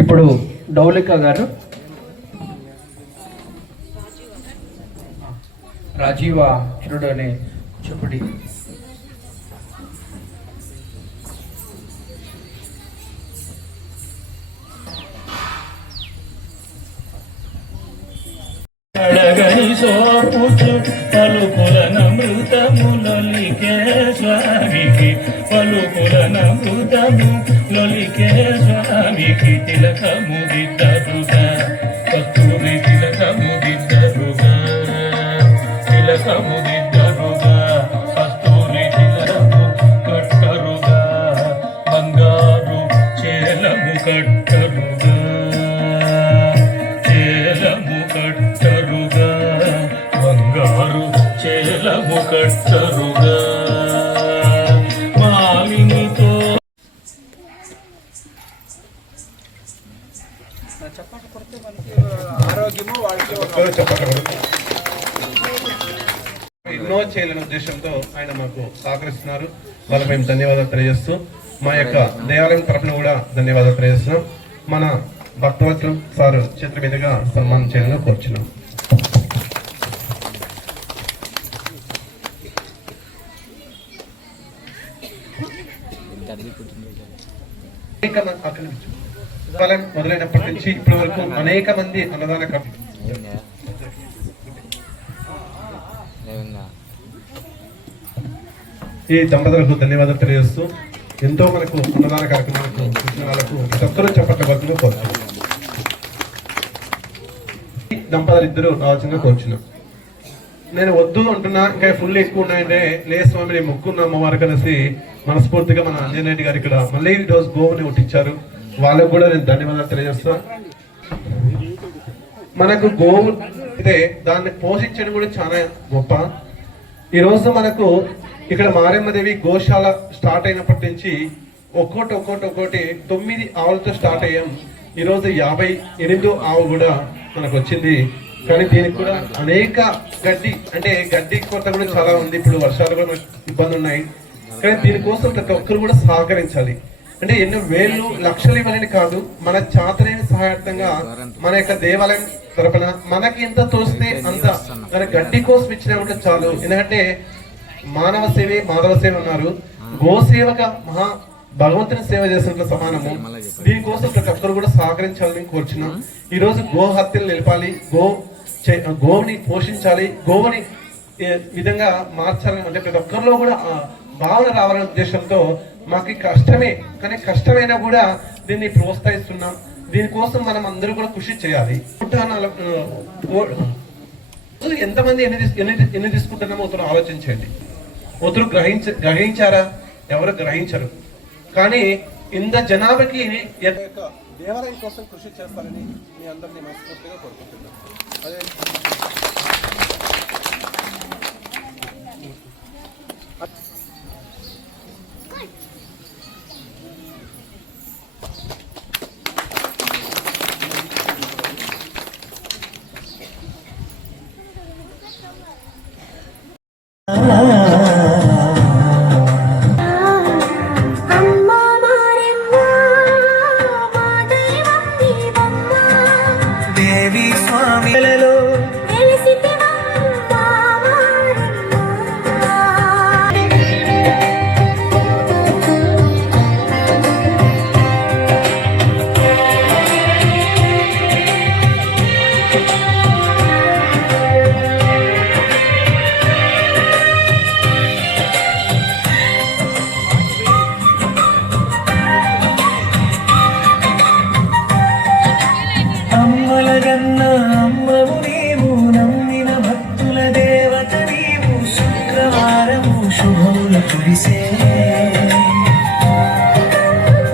ఇప్పుడు డౌలిక గారు రాజీవ కిరుడు అనే కూచిపూడి అడగని సోపుచు పలుకులనమృతములొలికే స్వామికి పలుకులనమృతములొలికే స్వామికి తిలకము దిద్దరుగా కస్తూరి తిలకము దిద్దరుగా కట్టరుగా మాలినితో ఎన్నో చేయాలనే ఉద్దేశంతో ఆయన మాకు సహకరిస్తున్నారు. వాళ్ళకి మేము ధన్యవాదాలు తెలియజేస్తూ మా యొక్క దేవాలయం తరఫున కూడా ధన్యవాదాలు తెలియజేస్తున్నాం. మన భక్తవత్సలం సార్ చేతుల మీదుగా సన్మానం చేయాలని కోరుచున్నాం. మొదలైనప్పటి నుంచి ఇప్పటి వరకు అనేక మంది అన్నదాన ఈ దంపతులకు ధన్యవాదాలు తెలియజేస్తూ ఎంతో మనకు అన్నదాన కార్యక్రమాలకు వచ్చిన వాళ్ళకు సత్తులు చెప్పట్ల కోరుచున్నాం. దంపతులు ఇద్దరు రావాల్సిందిగా కోరుచున్నాం. నేను వద్దు అంటున్నా, ఇంకా ఫుల్ ఎక్కువ ఉన్నాయంటే లే స్వామి నేను మొక్కున్న అమ్మవారు కలిసి మనస్ఫూర్తిగా మన అంజన్ రెడ్డి గారు ఇక్కడ మళ్ళీ ఈ రోజు గోవుని ఒట్టించారు. వాళ్ళకు కూడా నేను ధన్యవాదాలు తెలియజేస్తా. మనకు గోవు అయితే దాన్ని పోషించడం కూడా చాలా గొప్ప. ఈ రోజు మనకు ఇక్కడ మారేమ్మదేవి గోశాల స్టార్ట్ అయినప్పటి నుంచి ఒక్కోటి 9 ఆవులతో స్టార్ట్ అయ్యాం. ఈరోజు 58వ ఆవు కూడా మనకు వచ్చింది. కానీ దీనికి కూడా అనేక గడ్డి కొరత కూడా చాలా ఉంది. ఇప్పుడు వర్షాలు కూడా ఇబ్బంది ఉన్నాయి. కానీ దీనికోసం ప్రతి ఒక్కరు కూడా సహకరించాలి. అంటే ఎన్నో వేలు లక్షలు ఇవ్వాలని కాదు, మన చాతరైన సహాయార్థంగా మన యొక్క దేవాలయం తరపున మనకి ఎంత తోస్తే అంత మన గడ్డి కోసం ఇచ్చినా కూడా చాలు. ఎందుకంటే మానవ సేవే మాధవ సేవ అన్నారు. గోసేవక మహా భగవంతుని సేవ చేసినట్లు సమానము. దీనికోసం ప్రతి ఒక్కరు కూడా సహకరించాలని కోరుచున్నాం. ఈ రోజు గో హత్యలు నిలపాలి, గోవుని పోషించాలి, గోవుని విధంగా మార్చాలని అంటే ప్రతి ఒక్కరిలో కూడా భావన రావాలనే ఉద్దేశంతో మాకు కష్టమే, కానీ కష్టమైనా కూడా దీన్ని ప్రోత్సహిస్తున్నాం. దీనికోసం మనం అందరూ కూడా కృషి చేయాలి. ఎంతమంది ఎన్ని తీసుకుంటున్నామో ఒకరు ఆలోచించండి. ఒకరు గ్రహించారా? ఎవరు గ్రహించరు. కానీ ఇంత జనాభాకి దేవాలయం కోసం కృషి చేస్తారని మీ అందరినీ మనస్ఫూర్తిగా కోరుకుంటున్నాను. అదే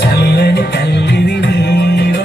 చల్లని తల్లివి నీవు.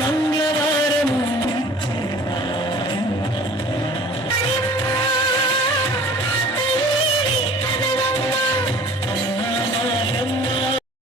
మంగళవారం